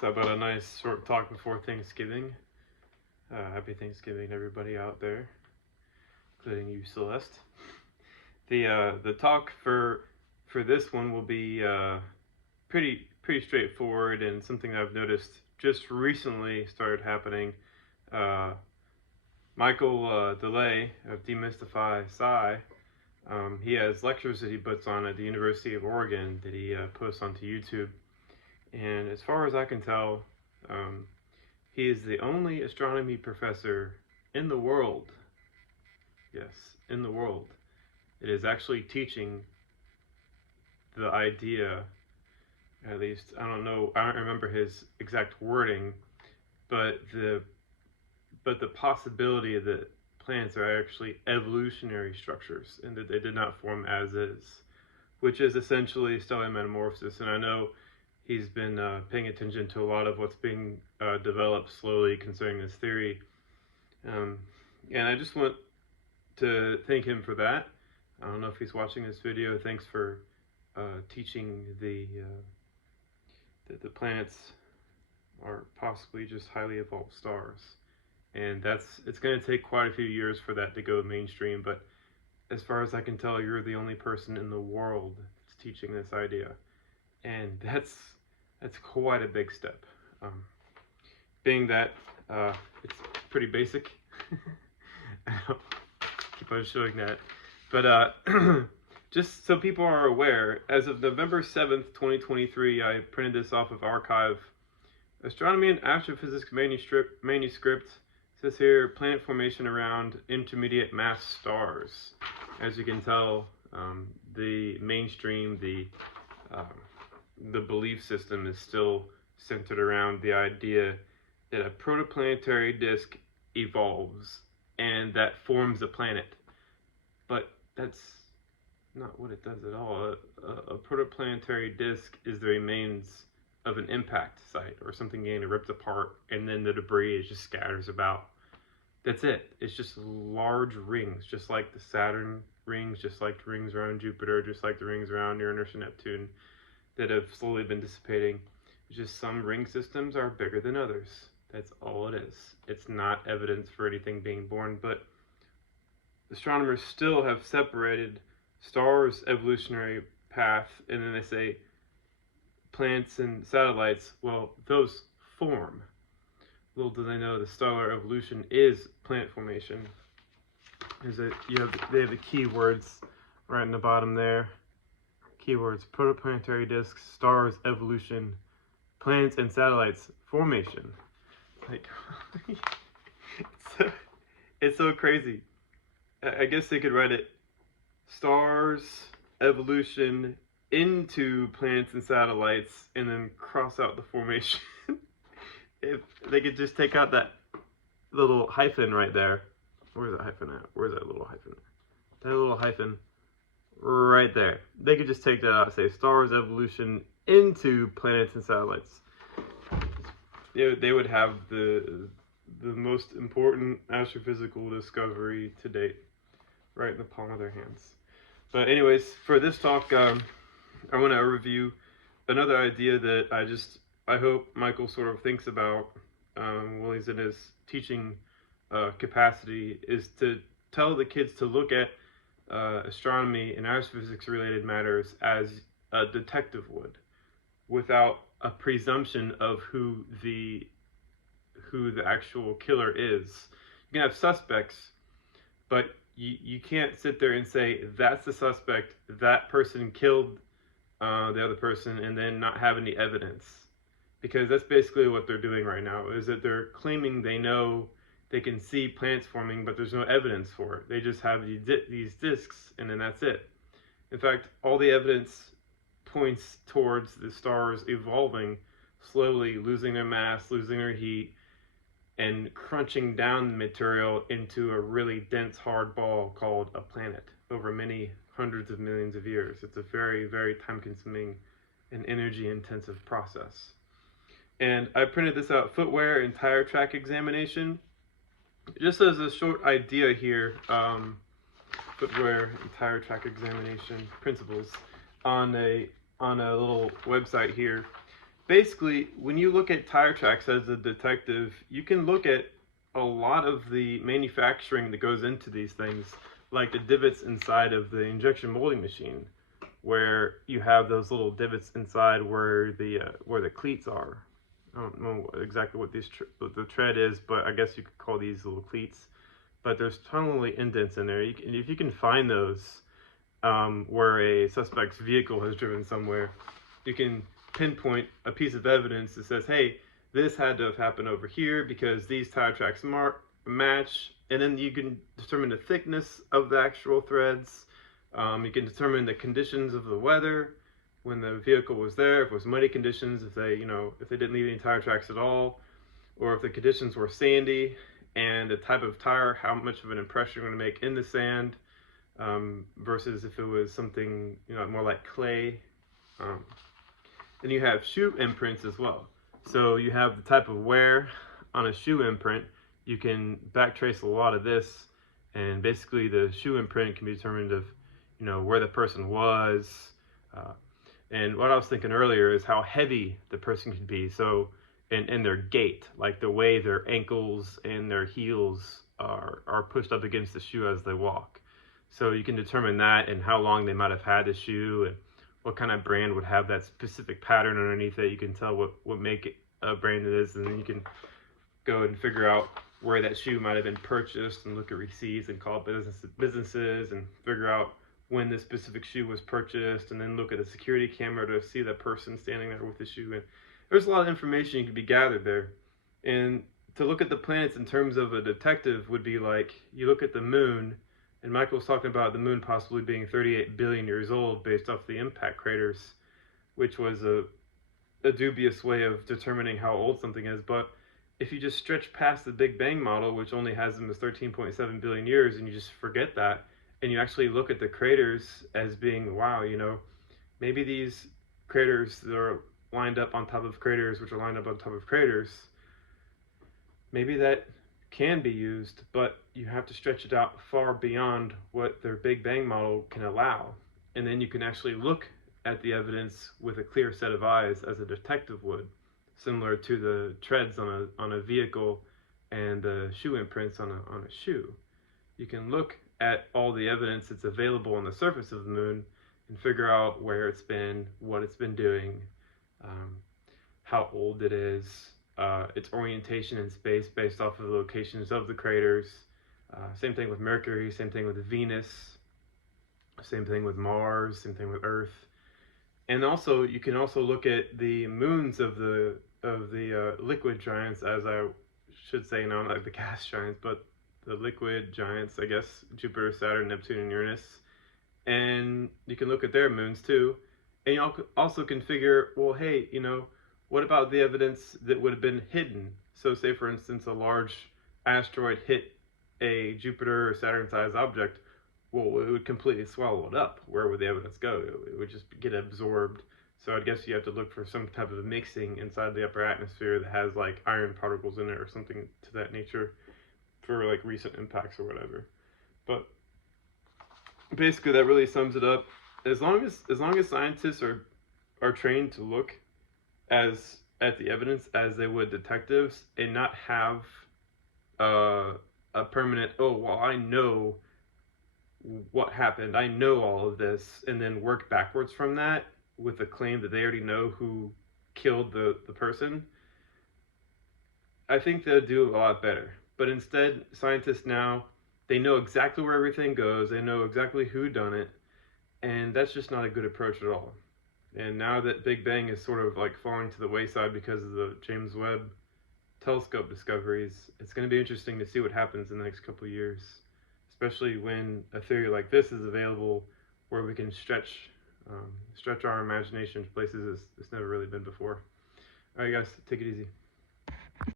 So about a nice short talk before Thanksgiving. Happy Thanksgiving to everybody out there, including you, Celeste. The talk for this one will be pretty straightforward and something I've noticed just recently started happening. Michael DeLay of DemystifySci, he has lectures that he puts on at the University of Oregon that he posts onto YouTube. And as far as I can tell, he is the only astronomy professor in the world, yes, in the world, that is actually teaching the idea, at least, I don't remember his exact wording, but the possibility that planets are actually evolutionary structures and that they did not form as is, which is essentially stellar metamorphosis. And I know he's been paying attention to a lot of what's being developed slowly concerning this theory. And I just want to thank him for that. I don't know if he's watching this video. Thanks for teaching that the planets are possibly just highly evolved stars. And it's going to take quite a few years for that to go mainstream. But as far as I can tell, you're the only person in the world that's teaching this idea. And that's quite a big step. Being that it's pretty basic. I'll keep on showing that. But just so people are aware, as of November 7th, 2023, I printed this off of Archive. Astronomy and Astrophysics manuscript says here, planet formation around intermediate mass stars. As you can tell, the mainstream, the belief system is still centered around the idea that a protoplanetary disk evolves and that forms a planet. But that's not what it does at all. A protoplanetary disk is the remains of an impact site or something getting ripped apart, and then the debris just scatters about. That's it. It's just large rings, just like the Saturn rings, just like the rings around Jupiter, just like the rings around Uranus and Neptune, that have slowly been dissipating. Just some ring systems are bigger than others. That's all it is. It's not evidence for anything being born, but astronomers still have separated stars' evolutionary path, and then they say planets and satellites, well, those form. Little do they know the stellar evolution is planet formation. They have the keywords right in the bottom there. Keywords: protoplanetary disks, stars, evolution, planets and satellites, formation. Like, it's so crazy. I guess they could write it stars, evolution, into planets and satellites, and then cross out the formation. If they could just take out that little hyphen right there. Where's that hyphen at? Where's that little hyphen? That little hyphen right there. They could just take that out and say stars, evolution, into planets and satellites. They would have the most important astrophysical discovery to date right in the palm of their hands. But anyways, for this talk, I want to review another idea that I hope Michael sort of thinks about while he's in his teaching capacity, is to tell the kids to look at astronomy and astrophysics related matters as a detective would, without a presumption of who the actual killer is. You can have suspects, but you can't sit there and say that's the suspect, that person killed the other person, and then not have any evidence. Because that's basically what they're doing right now, is that they're claiming they know, they can see planets forming, but there's no evidence for it. They just have these disks, and then that's it. In fact, all the evidence points towards the stars evolving slowly, losing their mass, losing their heat, and crunching down the material into a really dense, hard ball called a planet over many hundreds of millions of years. It's a very, very time-consuming and energy-intensive process. And I printed this out, footwear and tire track examination. Just as a short idea here, footwear and tire track examination principles on a little website here. basically, when you look at tire tracks as a detective, you can look at a lot of the manufacturing that goes into these things, like the divots inside of the injection molding machine, where you have those little divots inside where the cleats are. I don't know exactly what what the tread is, but I guess you could call these little cleats. But there's totally indents in there. If you can find those where a suspect's vehicle has driven somewhere, you can pinpoint a piece of evidence that says, hey, this had to have happened over here because these tire tracks match, and then you can determine the thickness of the actual threads. You can determine the conditions of the weather when the vehicle was there, if it was muddy conditions, if they didn't leave any tire tracks at all, or if the conditions were sandy, and the type of tire, how much of an impression you're going to make in the sand, versus if it was something more like clay. Then you have shoe imprints as well. So you have the type of wear on a shoe imprint. You can backtrace a lot of this, and basically the shoe imprint can be determined of where the person was. And what I was thinking earlier is how heavy the person could be. So and their gait, like the way their ankles and their heels are pushed up against the shoe as they walk. So you can determine that and how long they might have had the shoe and what kind of brand would have that specific pattern underneath it. You can tell what make a brand it is, and then you can go and figure out where that shoe might have been purchased and look at receipts and call businesses and figure out when this specific shoe was purchased, and then look at a security camera to see that person standing there with the shoe. And there's a lot of information you can be gathered there. And to look at the planets in terms of a detective would be like, you look at the moon, and Michael was talking about the moon possibly being 38 billion years old based off the impact craters, which was a dubious way of determining how old something is. But if you just stretch past the Big Bang model, which only has them as 13.7 billion years, and you just forget that, and you actually look at the craters as being, wow, maybe these craters that are lined up on top of craters, which are lined up on top of craters, maybe that can be used, but you have to stretch it out far beyond what their Big Bang model can allow. And then you can actually look at the evidence with a clear set of eyes as a detective would, similar to the treads on a vehicle and the shoe imprints on a shoe. You can look at all the evidence that's available on the surface of the moon and figure out where it's been, what it's been doing, how old it is, its orientation in space based off of the locations of the craters. Same thing with Mercury, same thing with Venus, same thing with Mars, same thing with Earth. And also, you can also look at the moons of the liquid giants, as I should say now, not the gas giants, but the liquid giants, I guess, Jupiter, Saturn, Neptune, and Uranus. And you can look at their moons too. And you also can figure, well, hey, what about the evidence that would have been hidden? So say, for instance, a large asteroid hit a Jupiter or Saturn-sized object. Well, it would completely swallow it up. Where would the evidence go? It would just get absorbed. So I guess you have to look for some type of mixing inside the upper atmosphere that has like iron particles in it or something to that nature for like recent impacts or whatever. But basically that really sums it up. As long as scientists are trained to look at the evidence as they would detectives and not have a permanent, oh well, I know what happened, I know all of this, and then work backwards from that with the claim that they already know who killed the person, I think they'll do a lot better. But instead, scientists now, they know exactly where everything goes, they know exactly who done it, and that's just not a good approach at all. And now that Big Bang is sort of like falling to the wayside because of the James Webb telescope discoveries, it's going to be interesting to see what happens in the next couple of years, especially when a theory like this is available where we can stretch our imagination to places it's never really been before. All right, guys, take it easy.